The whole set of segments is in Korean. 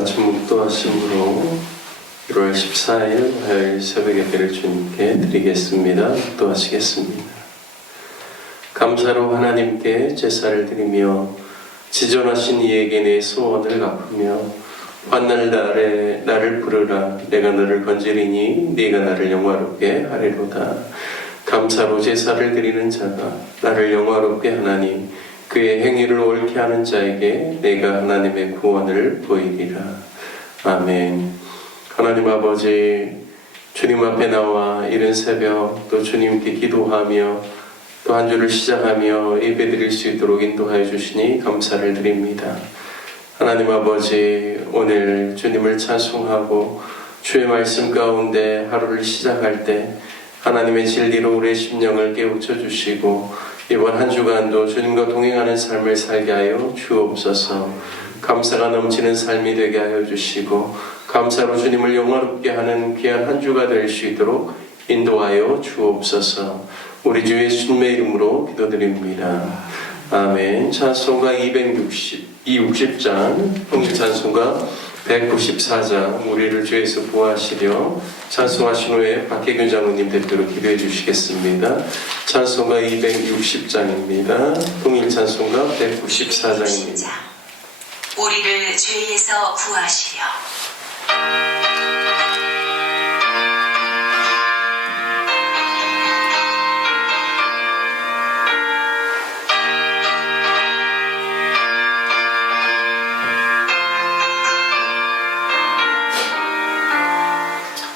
아침 묵도하심으로 1월 14일 화요일 새벽 예배를 주님께 드리겠습니다. 묵도하시겠습니다. 감사로 하나님께 제사를 드리며 지존하신 이에게 내 소원을 갚으며 환난 날에 나를 부르라. 내가 너를 건지리니 네가 나를 영화롭게 하리로다. 감사로 제사를 드리는 자가 나를 영화롭게 하나니 그의 행위를 옳게 하는 자에게 내가 하나님의 구원을 보이리라. 아멘. 하나님 아버지, 주님 앞에 나와 이른 새벽 또 주님께 기도하며 또 한 주를 시작하며 예배드릴 수 있도록 인도하여 주시니 감사를 드립니다. 하나님 아버지, 오늘 주님을 찬송하고 주의 말씀 가운데 하루를 시작할 때 하나님의 진리로 우리의 심령을 깨우쳐 주시고 이번 한 주간도 주님과 동행하는 삶을 살게 하여 주옵소서. 감사가 넘치는 삶이 되게 하여 주시고 감사로 주님을 영화롭게 하는 귀한 한 주가 될 수 있도록 인도하여 주옵소서. 우리 주 예수님의 이름으로 기도드립니다. 아멘. 찬송가 260장, 통일 찬송가 194장, 우리를 주에서 구하시려 찬송하신 후에 박혜균 장로님 대표로 기도해 주시겠습니다. 찬송가 260장입니다. 통일 찬송가 194장입니다. 우리를 죄에서 구하시려.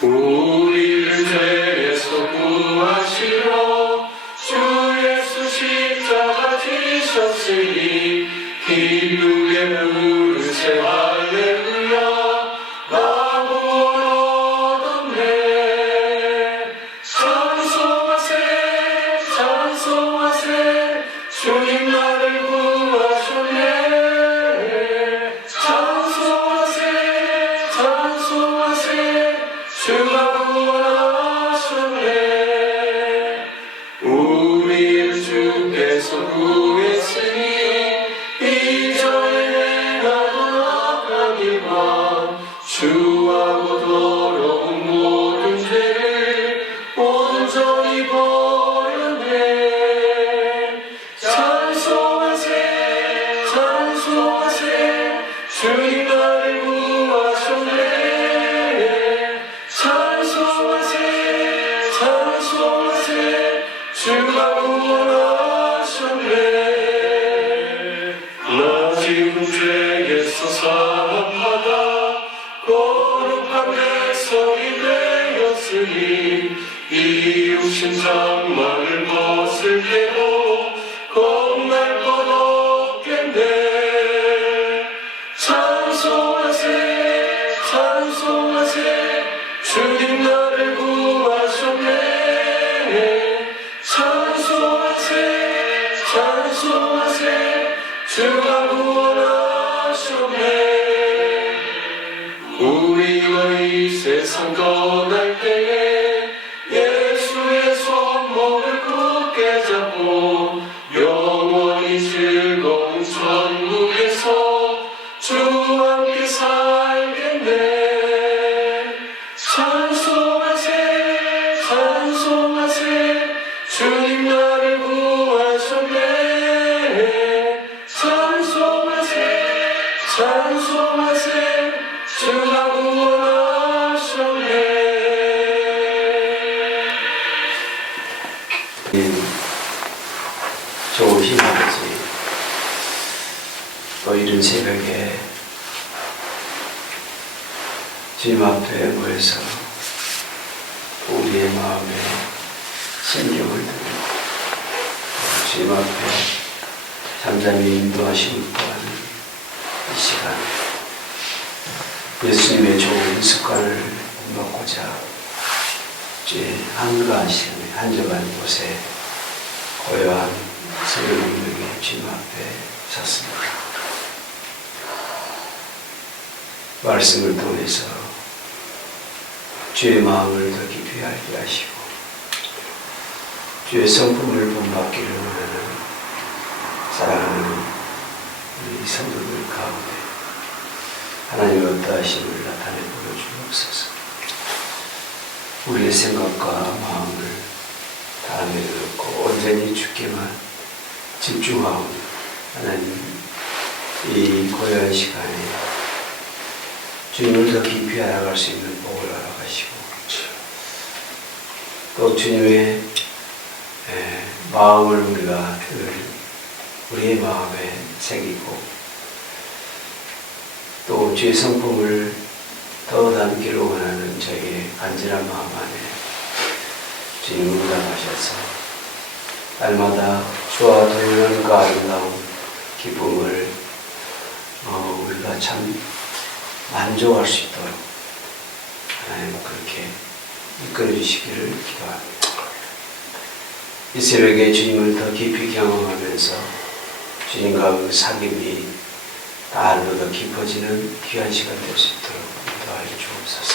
우리를 죄에서 구하시려 주 예수 십자가 지셨으니 기쁘게 부르세 할렐루야. 나 구원 얻었네. 찬송하세 찬송하세 주님 나를 구하셨네. 찬송하세 찬송하세 주가 구원하셨네. 우리를 주께서 구했으니 이전에 행하던 악한 일과 주하고 더러운 모든 죄를 온전히 버렸네. 찬송하세 찬송하세 주님 나를 구하셨네. 찬송하세 찬송하세 주가 구원하셨네. 나 지금 죄에서 사함받아 거룩한 백성이 되었으니 이웃신 장막을 벗을 때도 겁날 것 없겠네. 찬송하세 찬송하세 주님 나를 구하셨네. 찬송하세 찬송하세 주가 구원하셨네. 우리가 이 세상 떠날 때에 예수의 손목을 굳게 잡고 영원히 즐거운 천국에서 주와 함께 살겠네. 찬송하세 찬송하세 주님 나를 구하셨네. 찬송하세 찬송하세 주가 구원하셨네. 좋으신 아버지, 또 이른 새벽에 주님 앞에 모여서 우리의 마음에 심령을 드리고 주님 앞에 잠잠히 인도하심을 구하는 이 시간, 예수님의 좋은 습관을 놓고자 주의 한가한 시간에 한적한 곳에 고요한 새벽 운명의 주님 앞에 섰습니다. 말씀을 통해서 주의 마음을 더 깊이 알게 하시고 주의 성품을 본받기를 원하는 사랑하는 우리 성도들 가운데 하나님의 어떠하심을 나타내 보여주옵소서. 우리의 생각과 마음을 다 내려놓고 온전히 주께만 집중하고 하나님 이 고요한 시간에 주님을 더 깊이 알아갈 수 있는 복을 알아가시고 또 주님의 마음을 우리가 우리의 마음에 새기고 또 주의 성품을 더 담기를 원하는 저희의 간절한 마음 안에 주님 응답하셔서 날마다 주와 동행하는 그 아름다운 기쁨을 우리가 참 만족할 수 있도록 하나님 그렇게 이끌어 주시기를 기도합니다. 이 새벽에 주님을 더 깊이 경험하면서 주님과 그 사귐이 날로 더 깊어지는 귀한 시간 될 수 있도록 인도하여 주옵소서.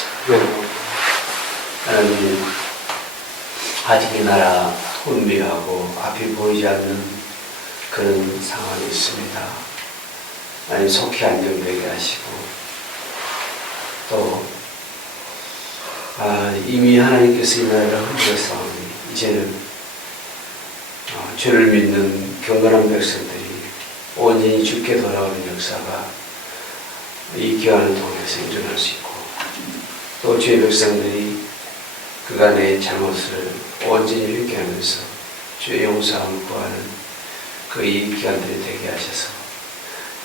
하나님 아직 이 나라 혼미하고 앞이 보이지 않는 그런 상황이 있습니다. 하나님 속히 안정되게 하시고 또 이미 하나님께서 이 나라를 흔들었사오니 이제는 죄를 믿는 경건한 백성들이 온전히 주께 돌아오는 역사가 이 기간을 통해서 일어날 수 있고 또 주의 백성들이 그간의 잘못을 온전히 회개하면서 주의 용서함을 구하는 그 이 기간들이 되게 하셔서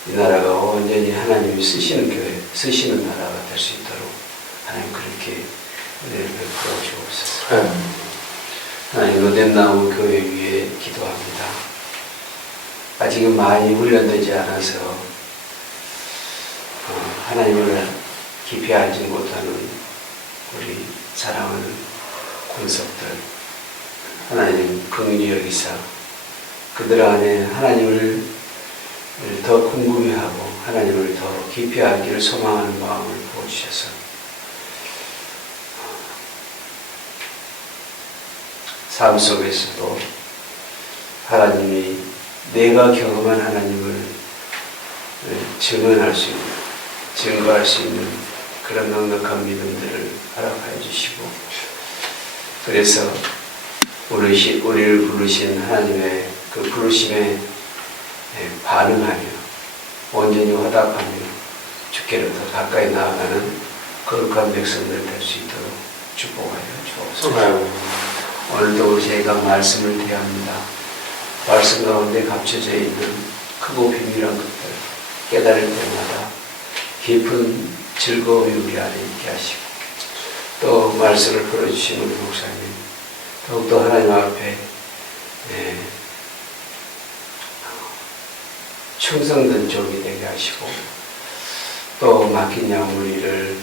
이 나라가 온전히 하나님이 쓰시는 교회, 쓰시는 나라가 될 수 있도록 하나님 그렇게 은혜를 베풀어 주옵소서. 하나님 로뎀나무 교회 위에 기도합니다. 아직은 많이 훈련되지 않아서 하나님을 깊이 알지 못하는 우리 사랑하는 권석들 하나님 긍휼히 여기사 그들 안에 하나님을 더 궁금해하고 하나님을 더 깊이 알기를 소망하는 마음을 부어주셔서 삶 속에서도 하나님이 내가 경험한 하나님을 증언할 수 있는, 증거할 수 있는 그런 넉넉한 믿음들을 허락하여 주시고 그래서 우리를 부르신 하나님의 그 부르심에 반응하며 온전히 화답하며 주께로 더 가까이 나아가는 거룩한 백성들 될 수 있도록 축복하여 주옵소서. 오늘도 저희가 말씀을 대합니다. 말씀 가운데 감춰져 있는 크고 비밀한 것들 깨달을 때마다 깊은 즐거움이 우리 안에 있게 하시고 또 말씀을 풀어주신 우리 목사님 더욱더 하나님 앞에 충성된 종이 되게 하시고 또 맡긴 양무리를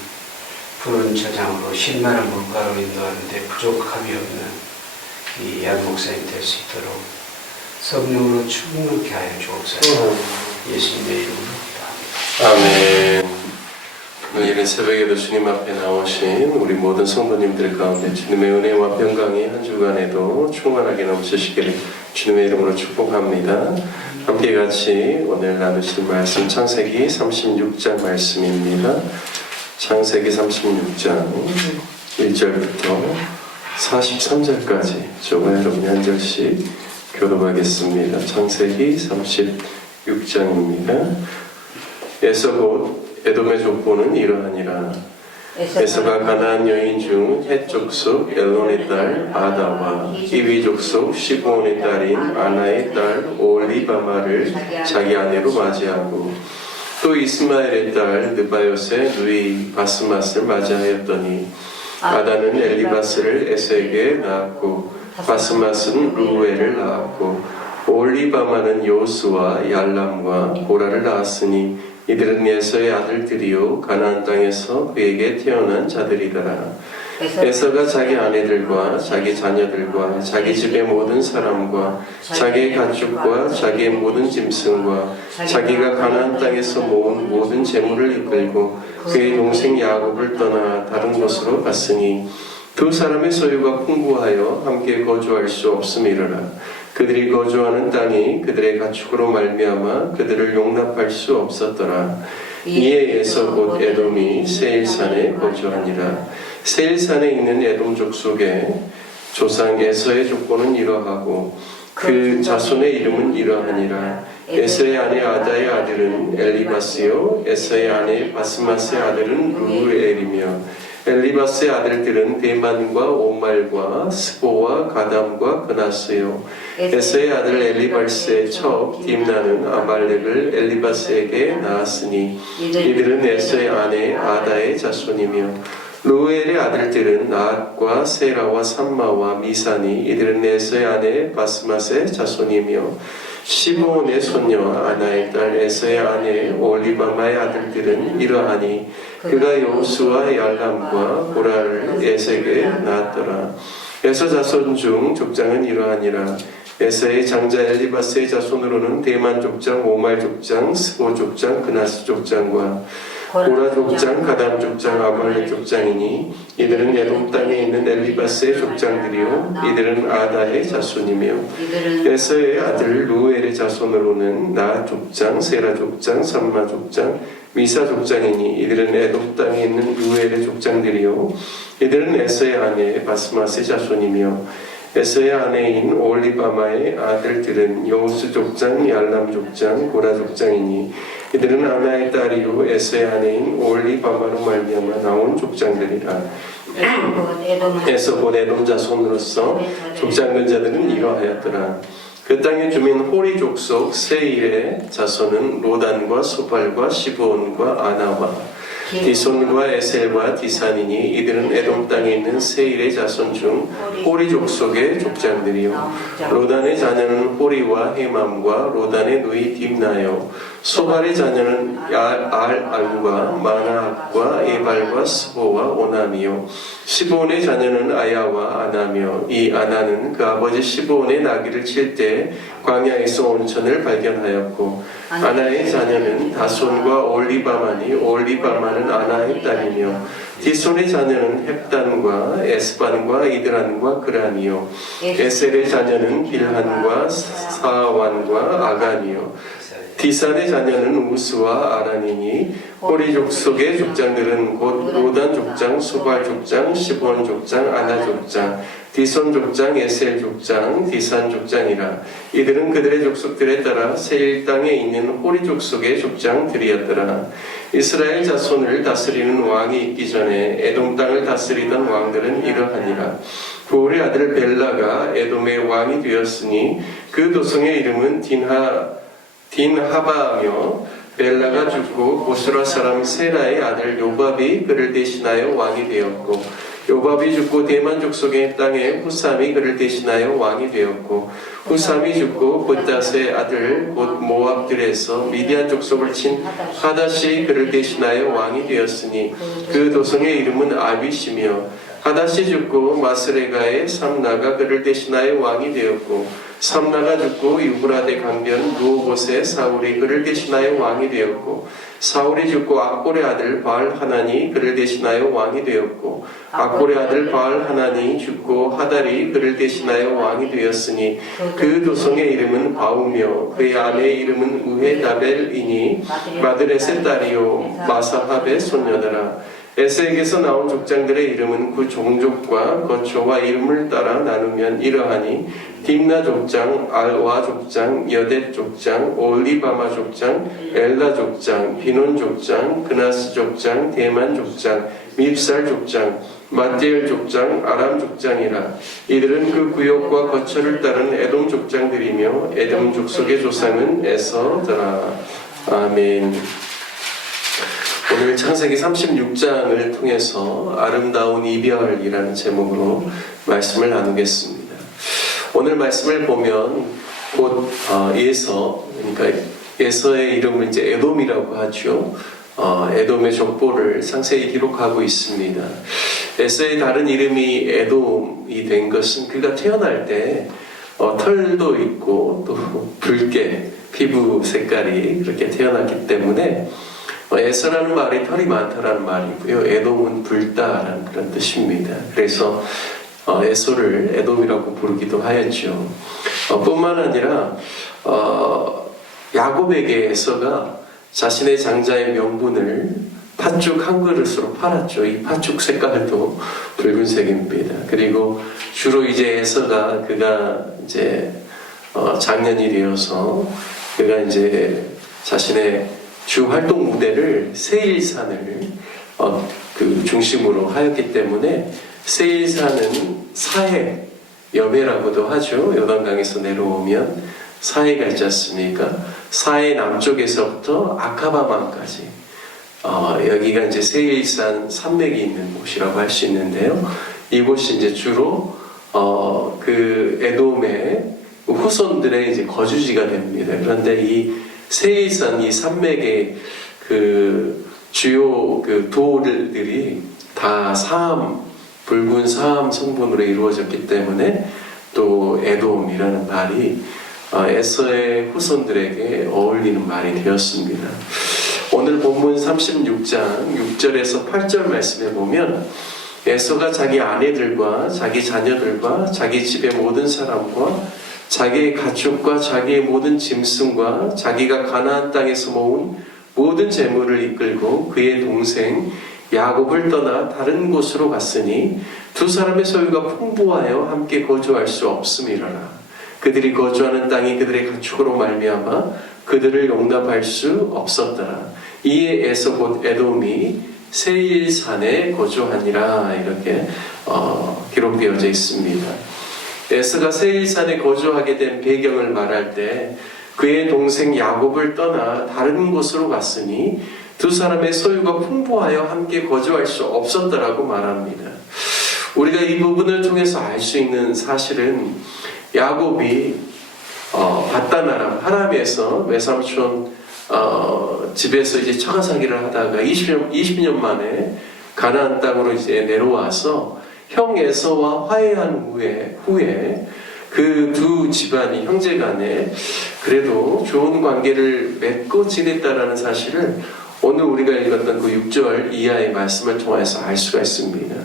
푸른 저장으로 신만한 물가로 인도하는데 부족함이 없는 이 양 목사님 될 수 있도록 성령으로 충만케 하여 주옵소서. 예수님의 이름으로 기도합니다. 아멘. 오늘 이른 새벽에도 주님 앞에 나오신 우리 모든 성도님들 가운데 주님의 은혜와 평강이 한 주간에도 충만하게 넘치시기를 주님의 이름으로 축복합니다. 함께 같이 오늘 나누실 말씀 창세기 36장 말씀입니다. 창세기 36장 1절부터 43절까지 저와 여러분이 한 절씩 교독하겠습니다. 창세기 36장입니다. 에서 곧 에돔의 족보는 이러하니라. 에서가 가나안 여인 중 헷 족속 엘론의 딸 아다와 히위 족속 시므온의 딸인 아나의 딸 오홀리바마를 자기 아내로 맞이하고 또 이스마엘의 딸 느바요의 누이 바스맛을 맞이하였더니 아다는 엘리바스를 에서에게 낳았고 바스맛은 루엘을 낳았고 오홀리바마는 요스와 얄람과 보라를 낳았으니 이들은 에서의 아들들이요 가나안 땅에서 그에게 태어난 자들이더라. 에서가 자기 아내들과 자기 자녀들과 자기 집의 모든 사람과 자기의 가축과 자기의 모든 짐승과 자기가 가나안 땅에서 모은 모든 재물을 이끌고 그의 동생 야곱을 떠나 다른 곳으로 갔으니 두 사람의 소유가 풍부하여 함께 거주할 수 없음이로라. 그들이 거주하는 땅이 그들의 가축으로 말미암아 그들을 용납할 수 없었더라. 이에 에서 곧 에돔이 세일산에 거주하니라. 세일산에 있는 에돔 족속의 조상 에서의 조건은 이러하고 그 자손의 이름은 이러하니라. 에서의 아내 아다의 아들은 엘리바스요 에서의 아내 바스마스의 아들은 루엘이며 엘리바스의 아들들은 데만과 오말과 스보와 가담과 그나스요. 에서의 아들 엘리발스의 척 딥나는 아말렉을 엘리바스에게 낳았으니 이들은 에서의 아내 아다의 자손이며 루엘의 아들들은 나앗과 세라와 삼마와 미사니 이들은 에서의 아내 바스맛의 자손이며 시므온의 손녀 아나의 딸 에서의 아내 올리바마의 아들들은 이러하니 그가 여호수와 얄람과 고라를 에색에 낳았더라. 에서 자손 중 족장은 이러하니라. 에서의 장자 엘리바스의 자손으로는 대만 족장, 오말 족장, 스보 족장, 그나스 족장과 고라 족장, 가담 족장, 아말렉 족장이니 이들은 에돔 땅에 있는 엘리바스의 족장들이요 이들은 아다의 자손이며 에서의 아들 루엘의 자손으로는 나 족장, 세라 족장, 삼마 족장, 미사 족장이니 이들은 에돔 땅에 있는 루엘의 족장들이요 이들은 에서의 아내 바스맛의 자손이며 에서의 아내인 올리바마의 아들들은 여호수 족장, 얄람 족장, 고라 족장이니 이들은 아나의 딸이요 에서의 아내인 올리바마로 말미암아 나온 족장들이라. 에서 곧 에돔 자손으로서 족장된 자들은 이러하였더라. 그 땅의 주민 호리 족속 세일의 자손은 로단과 소발과 시브온과 아나와 디손과 에셀과 디산이니 이들은 에돔 땅에 있는 세일의 자손 중 호리 족속의 족장들이요 로단의 자녀는 호리와 헤맘과 로단의 누이 딥나요 소발의 자녀는 알과 마나압과 에발과 스보와 오남이요 시브온의 자녀는 아야와 아나며 이 아나는 그 아버지 시브온의 나귀를 칠 때 광야에서 온천을 발견하였고 아나의 자녀는 다손과 올리바마니 올리바마는 아나의 딸이며 디손의 자녀는 헵단과 에스반과 이드란과 그란이요 에셀의 자녀는 빌한과 사완과 아간이요 디산의 자녀는 우스와 아란이니 호리 족속의 족장들은 곧 로단 족장, 소발 족장, 시브온 족장, 아나 족장, 디손 족장, 에셀 족장, 디산 족장이라. 이들은 그들의 족속들에 따라 세일 땅에 있는 호리 족속의 족장들이었더라. 이스라엘 자손을 다스리는 왕이 있기 전에 에돔 땅을 다스리던 왕들은 이러하니라. 부올의 아들 벨라가 에돔의 왕이 되었으니 그 도성의 이름은 딘하바하며 벨라가 죽고 보스라 사람 세라의 아들 요밥이 그를 대신하여 왕이 되었고 요밥이 죽고 대만 족속의 땅에 후삼이 그를 대신하여 왕이 되었고 후삼이 죽고 봇닷의 아들 곧 모압들에서 미디안 족속을 친 하닷이 그를 대신하여 왕이 되었으니 그 도성의 이름은 아빗이며 하닷이 죽고 마스레가의 삼나가 그를 대신하여 왕이 되었고 삼나가 죽고 유브라데 강변 루오봇의 사울이 그를 대신하여 왕이 되었고 사울이 죽고 악볼의 아들 바알 하나니 그를 대신하여 왕이 되었고 악볼의 아들 바알 하나니 죽고 하달이 그를 대신하여 왕이 되었으니 그 도성의 이름은 바우며 그의 아내의 이름은 우헤다벨이니 마드렛의 딸이요 마사합의 손녀더라. 에색에서 나온 족장들의 이름은 그 종족과 거초와 이름을 따라 나누면 이러하니 딥나 족장, 알와 족장, 여댓 족장, 올리바마 족장, 엘라 족장, 비논 족장, 그나스 족장, 대만 족장, 밉살 족장, 마띠엘 족장, 아람 족장이라. 이들은 그 구역과 거처를 따른 에돔 족장들이며 에돔 족속의 조상은 에서더라. 아멘. 오늘 창세기 36장을 통해서 아름다운 이별이라는 제목으로 말씀을 나누겠습니다. 오늘 말씀을 보면 곧 에서, 그러니까 에서의 이름을 이제 에돔이라고 하죠. 에돔의 족보를 상세히 기록하고 있습니다. 에서의 다른 이름이 에돔이 된 것은 그가 태어날 때 털도 있고 또 붉게 피부 색깔이 그렇게 태어났기 때문에 에서라는 말이 털이 많다라는 말이고요. 에돔은 붉다라는 그런 뜻입니다. 그래서 에서를 에돔이라고 부르기도 하였죠. 뿐만 아니라 야곱에게 에서가 자신의 장자의 명분을 팥죽 한 그릇으로 팔았죠. 이 팥죽 색깔도 붉은색입니다. 그리고 주로 이제 에서가 그가 이제 장년이 되어서 그가 이제 자신의 주 활동 무대를 세일산을 그 중심으로 하였기 때문에 세일산은 사해 여배라고도 하죠. 요단강에서 내려오면 사해가 있지 않습니까? 사해 남쪽에서부터 아카바만까지 여기가 이제 세일산 산맥이 있는 곳이라고 할 수 있는데요. 이곳이 이제 주로 그 에돔의 후손들의 이제 거주지가 됩니다. 그런데 이 세일산 이 산맥의 그 주요 그 돌들이 다 붉은 사암 성분으로 이루어졌기 때문에 또 에돔이라는 말이 에서의 후손들에게 어울리는 말이 되었습니다. 오늘 본문 36장 6절에서 8절 말씀에 보면 에서가 자기 아내들과 자기 자녀들과 자기 집의 모든 사람과 자기의 가축과 자기의 모든 짐승과 자기가 가나안 땅에서 모은 모든 재물을 이끌고 그의 동생 야곱을 떠나 다른 곳으로 갔으니 두 사람의 소유가 풍부하여 함께 거주할 수 없음이라라. 그들이 거주하는 땅이 그들의 가축으로 말미암아 그들을 용납할 수 없었더라. 이에 에서 곧 에돔이 세일산에 거주하니라. 이렇게 기록되어져 있습니다. 에서가 세일산에 거주하게 된 배경을 말할 때 그의 동생 야곱을 떠나 다른 곳으로 갔으니 두 사람의 소유가 풍부하여 함께 거주할 수 없었더라고 말합니다. 우리가 이 부분을 통해서 알 수 있는 사실은 야곱이 바단 아람 하람에서 외삼촌 집에서 이제 처가살기를 하다가 20년 만에 가나안 땅으로 이제 내려와서 형 에서와 화해한 후에 그 두 집안이 형제간에 그래도 좋은 관계를 맺고 지냈다라는 사실을 오늘 우리가 읽었던 그 6절 이하의 말씀을 통해서 알 수가 있습니다.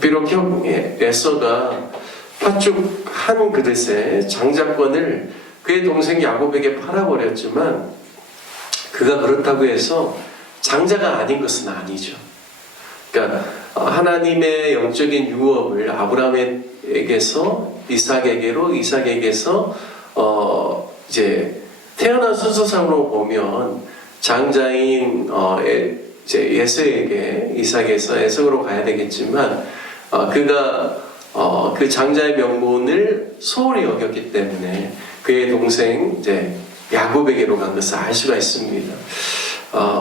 비록 형 에서가 팥죽 한 그릇에 장자권을 그의 동생 야곱에게 팔아버렸지만 그가 그렇다고 해서 장자가 아닌 것은 아니죠. 그러니까 하나님의 영적인 유업을 아브라함에게서 이삭에게로 이삭에게서 이제 태어난 순서상으로 보면 장자인 이제 예서에게 이삭에서 에서로 가야 되겠지만 그가 그 장자의 명분을 소홀히 여겼기 때문에 그의 동생 이제 야곱에게로 간 것을 알 수가 있습니다.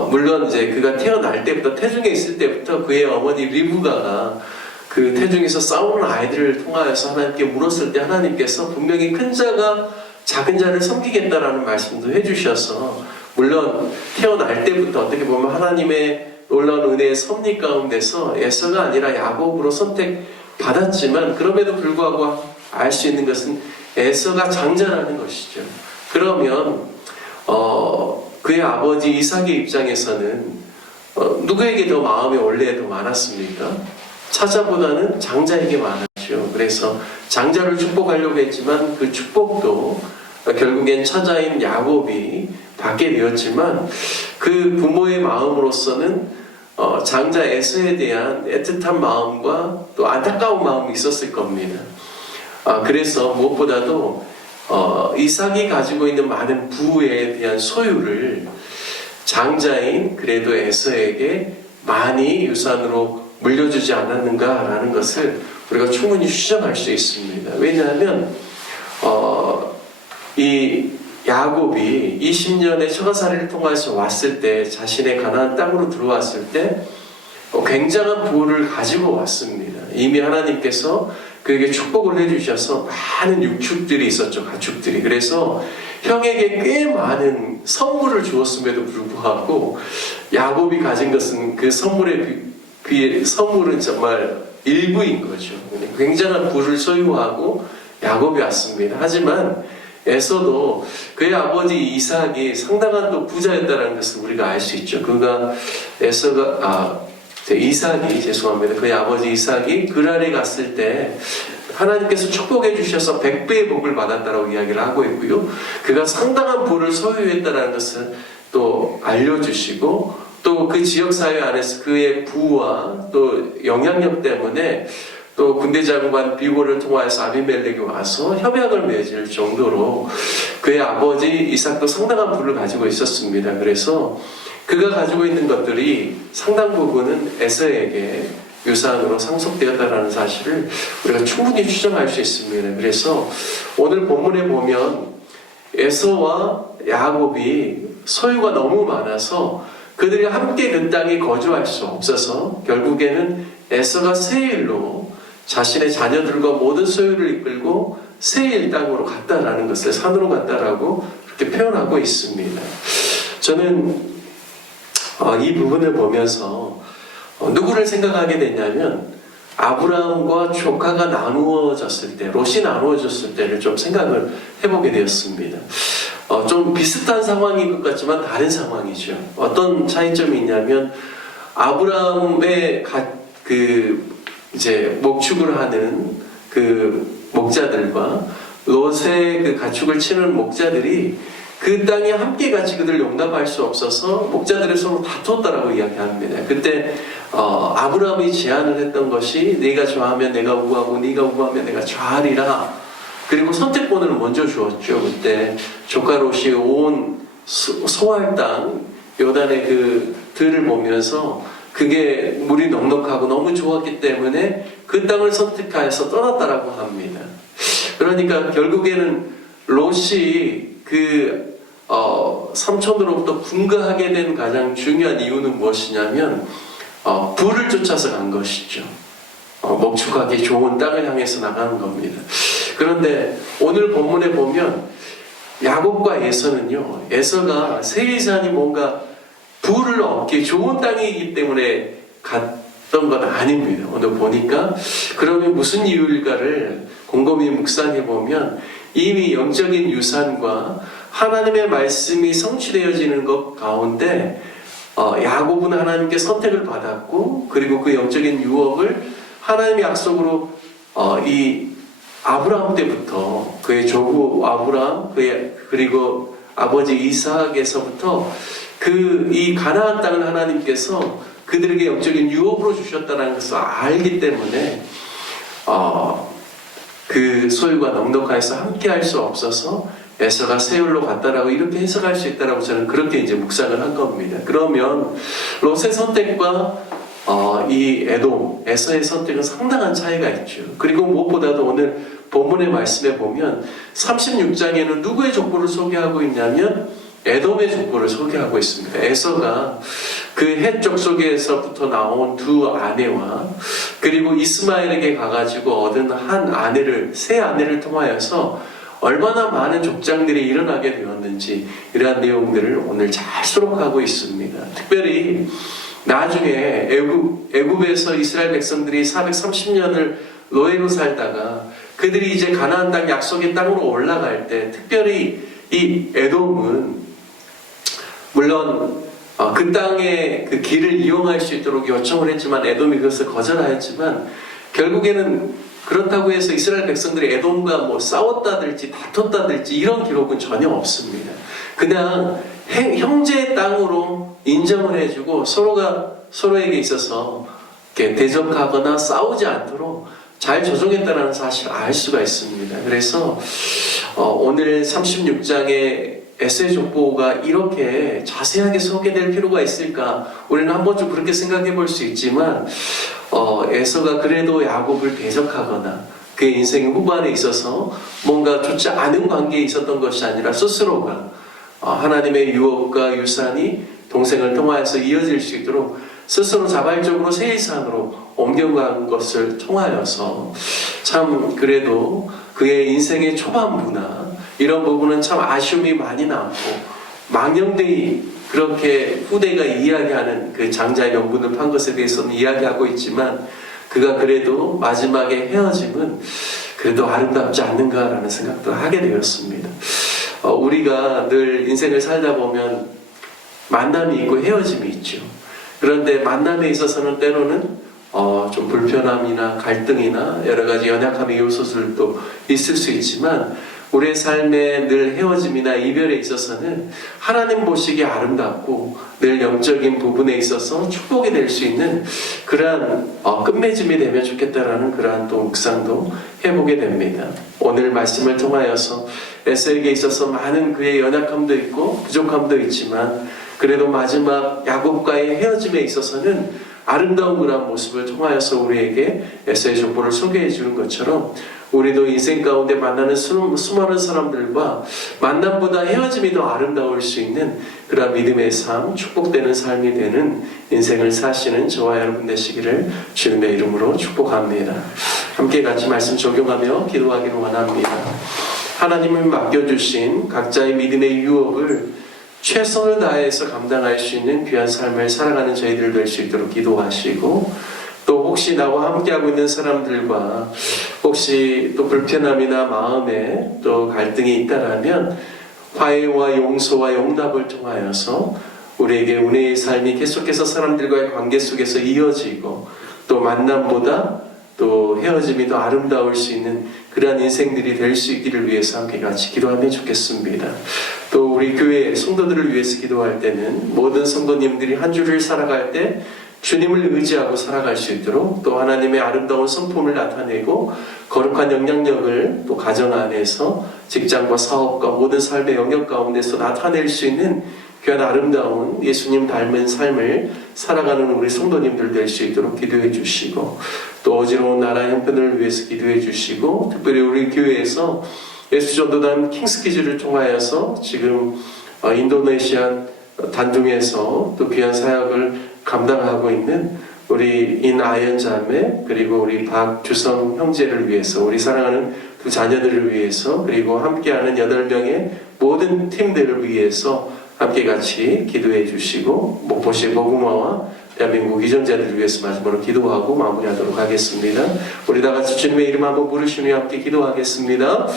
물론 이제 그가 태어날 때부터 태중에 있을 때부터 그의 어머니 리브가가 그 태중에서 싸우는 아이들을 통하여서 하나님께 물었을 때 하나님께서 분명히 큰 자가 작은 자를 섬기겠다라는 말씀도 해주셔서 물론 태어날 때부터 어떻게 보면 하나님의 놀라운 은혜의 섭리 가운데서 에서가 아니라 야곱으로 선택받았지만 그럼에도 불구하고 알 수 있는 것은 에서가 장자라는 것이죠. 그러면 그의 아버지 이삭의 입장에서는 누구에게 더 마음이 원래 더 많았습니까? 차자보다는 장자에게 많았죠. 그래서 장자를 축복하려고 했지만 그 축복도 결국엔 차자인 야곱이 받게 되었지만 그 부모의 마음으로서는 장자 에서에 대한 애틋한 마음과 또 안타까운 마음이 있었을 겁니다. 그래서 무엇보다도 이삭이 가지고 있는 많은 부에 대한 소유를 장자인 그래도 에서에게 많이 유산으로 물려주지 않았는가라는 것을 우리가 충분히 추정할 수 있습니다. 왜냐하면 이 야곱이 20년의 처가살이를 통해서 왔을 때 자신의 가나안 땅으로 들어왔을 때 굉장한 부를 가지고 왔습니다. 이미 하나님께서 그에게 축복을 해주셔서 많은 육축들이 있었죠. 가축들이. 그래서 형에게 꽤 많은 선물을 주었음에도 불구하고 야곱이 가진 것은 그 선물은 정말 일부인 거죠. 굉장한 부를 소유하고 야곱이 왔습니다. 하지만 에서도 그의 아버지 이삭이 상당한 또 부자였다는 것을 우리가 알 수 있죠. 그의 아버지 이삭이 그랄에 갔을 때 하나님께서 축복해 주셔서 100배의 복을 받았다라고 이야기를 하고 있고요. 그가 상당한 부를 소유했다는 것은 또 알려주시고 또 그 지역사회 안에서 그의 부와 또 영향력 때문에 또 군대 장관 비고를 통하여서 아비멜렉이 와서 협약을 맺을 정도로 그의 아버지 이삭도 상당한 부를 가지고 있었습니다. 그래서 그가 가지고 있는 것들이 상당 부분은 에서에게 유산으로 상속되었다는 사실을 우리가 충분히 추정할 수 있습니다. 그래서 오늘 본문에 보면 에서와 야곱이 소유가 너무 많아서 그들이 함께 그 땅에 거주할 수 없어서 결국에는 에서가 세일로 자신의 자녀들과 모든 소유를 이끌고 세일 땅으로 갔다라는 것을 산으로 갔다라고 그렇게 표현하고 있습니다. 저는 이 부분을 보면서 누구를 생각하게 됐냐면 아브라함과 조카가 나누어졌을 때, 롯이 나누어졌을 때를 좀 생각을 해보게 되었습니다. 좀 비슷한 상황인 것 같지만 다른 상황이죠. 어떤 차이점이 있냐면 아브라함의 이제 목축을 하는 그 목자들과 롯의 그 가축을 치는 목자들이 그 땅에 함께 같이 그들을 용납할 수 없어서 목자들이 서로 다퉜다라고 이야기합니다. 그때 아브라함이 제안을 했던 것이 네가 좌하면 내가 우하고 네가 우하면 내가 좌하리라. 그리고 선택권을 먼저 주었죠. 그때 조카 롯이 온 소할 땅 요단의 그 들을 보면서 그게 물이 넉넉하고 너무 좋았기 때문에 그 땅을 선택하여서 떠났다라고 합니다. 그러니까 결국에는 롯이 그 삼촌으로부터 분가하게 된 가장 중요한 이유는 무엇이냐면 부를 쫓아서 간 것이죠. 목축하기 좋은 땅을 향해서 나가는 겁니다. 그런데 오늘 본문에 보면 야곱과 에서는요, 에서가 세일산이 뭔가 부를 얻기 좋은 땅이기 때문에 갔던 건 아닙니다. 오늘 보니까 그러면 무슨 이유일까를 곰곰이 묵상해 보면 이미 영적인 유산과 하나님의 말씀이 성취되어지는 것 가운데 야곱은 하나님께 선택을 받았고 그리고 그 영적인 유업을 하나님의 약속으로 이 아브라함 때부터 그의 조부 아브라함 그리고 아버지 이삭에서부터 이 가나안 땅을 하나님께서 그들에게 영적인 유업으로 주셨다는 것을 알기 때문에 그 소유가 넉넉하여서 함께 할 수 없어서 에서가 세율로 갔다라고 이렇게 해석할 수 있다라고 저는 그렇게 이제 묵상을 한 겁니다. 그러면 롯의 선택과 이 에서의 선택은 상당한 차이가 있죠. 그리고 무엇보다도 오늘 본문의 말씀에 보면 36장에는 누구의 족보를 소개하고 있냐면 에돔의 족보를 소개하고 있습니다. 에서가 그 헷 족속에서부터 나온 두 아내와 그리고 이스마엘에게 가가지고 얻은 새 아내를 통하여서 얼마나 많은 족장들이 일어나게 되었는지 이러한 내용들을 오늘 잘 수록하고 있습니다. 특별히 나중에 애굽에서 이스라엘 백성들이 430년을 노예로 살다가 그들이 이제 가나안 땅 약속의 땅으로 올라갈 때 특별히 이 에돔은 물론 그 땅의 그 길을 이용할 수 있도록 요청을 했지만 에돔이 그것을 거절하였지만 결국에는 그렇다고 해서 이스라엘 백성들이 에돔과 뭐 싸웠다든지 다퉜다든지 이런 기록은 전혀 없습니다. 그냥 형제의 땅으로 인정을 해주고 서로에게 있어서 이렇게 대적하거나 싸우지 않도록 잘 조정했다는 사실을 알 수가 있습니다. 그래서 오늘 36장의 에서의 족보가 이렇게 자세하게 소개될 필요가 있을까? 우리는 한 번쯤 그렇게 생각해 볼 수 있지만 에서가 그래도 야곱을 대적하거나 그의 인생의 후반에 있어서 뭔가 좋지 않은 관계에 있었던 것이 아니라 스스로가 하나님의 유업과 유산이 동생을 통하여서 이어질 수 있도록 스스로 자발적으로 세일산으로 옮겨간 것을 통하여서 참 그래도 그의 인생의 초반부나 이런 부분은 참 아쉬움이 많이 남고 망령되이 그렇게 후대가 이야기하는 그 장자의 명분을 판 것에 대해서는 이야기하고 있지만 그가 그래도 마지막에 헤어짐은 그래도 아름답지 않는가라는 생각도 하게 되었습니다. 우리가 늘 인생을 살다 보면 만남이 있고 헤어짐이 있죠. 그런데 만남에 있어서는 때로는 좀 불편함이나 갈등이나 여러 가지 연약함의 요소들도 있을 수 있지만 우리의 삶에 늘 헤어짐이나 이별에 있어서는 하나님 보시기에 아름답고 늘 영적인 부분에 있어서 축복이 될 수 있는 그러한 끝맺음이 되면 좋겠다라는 그러한 또 묵상도 해보게 됩니다. 오늘 말씀을 통하여서 에서에게 있어서 많은 그의 연약함도 있고 부족함도 있지만 그래도 마지막 야곱과의 헤어짐에 있어서는 아름다운 그런 모습을 통하여서 우리에게 에서의 족보를 소개해 주는 것처럼 우리도 인생 가운데 만나는 수많은 사람들과 만남보다 헤어짐이 더 아름다울 수 있는 그런 믿음의 삶, 축복되는 삶이 되는 인생을 사시는 저와 여러분 되시기를 주님의 이름으로 축복합니다. 함께 같이 말씀 적용하며 기도하기를 원합니다. 하나님을 맡겨주신 각자의 믿음의 유업을 최선을 다해서 감당할 수 있는 귀한 삶을 살아가는 저희들 될 수 있도록 기도하시고 또 혹시 나와 함께하고 있는 사람들과 혹시 또 불편함이나 마음에 또 갈등이 있다라면 화해와 용서와 용납을 통하여서 우리에게 은혜의 삶이 계속해서 사람들과의 관계 속에서 이어지고 또 만남보다 또 헤어짐이 더 아름다울 수 있는 그러한 인생들이 될 수 있기를 위해서 함께 같이 기도하면 좋겠습니다. 또 우리 교회 성도들을 위해서 기도할 때는 모든 성도님들이 한 주를 살아갈 때 주님을 의지하고 살아갈 수 있도록 또 하나님의 아름다운 성품을 나타내고 거룩한 영향력을 또 가정 안에서 직장과 사업과 모든 삶의 영역 가운데서 나타낼 수 있는 귀한 아름다운 예수님 닮은 삶을 살아가는 우리 성도님들 될 수 있도록 기도해 주시고 또 어지러운 나라 형편을 위해서 기도해 주시고 특별히 우리 교회에서 예수전도단 킹스키즈를 통하여서 지금 인도네시아 단둥에서 또 귀한 사역을 감당하고 있는 우리 인아연 자매 그리고 우리 박주성 형제를 위해서 우리 사랑하는 두 자녀들을 위해서 그리고 함께하는 8명의 모든 팀들을 위해서 함께 같이 기도해 주시고 목포시 복음화와 대한민국 이전자들을 위해서 마지막으로 기도하고 마무리하도록 하겠습니다. 우리 다 같이 주님의 이름 한번 부르시며 함께 기도하겠습니다.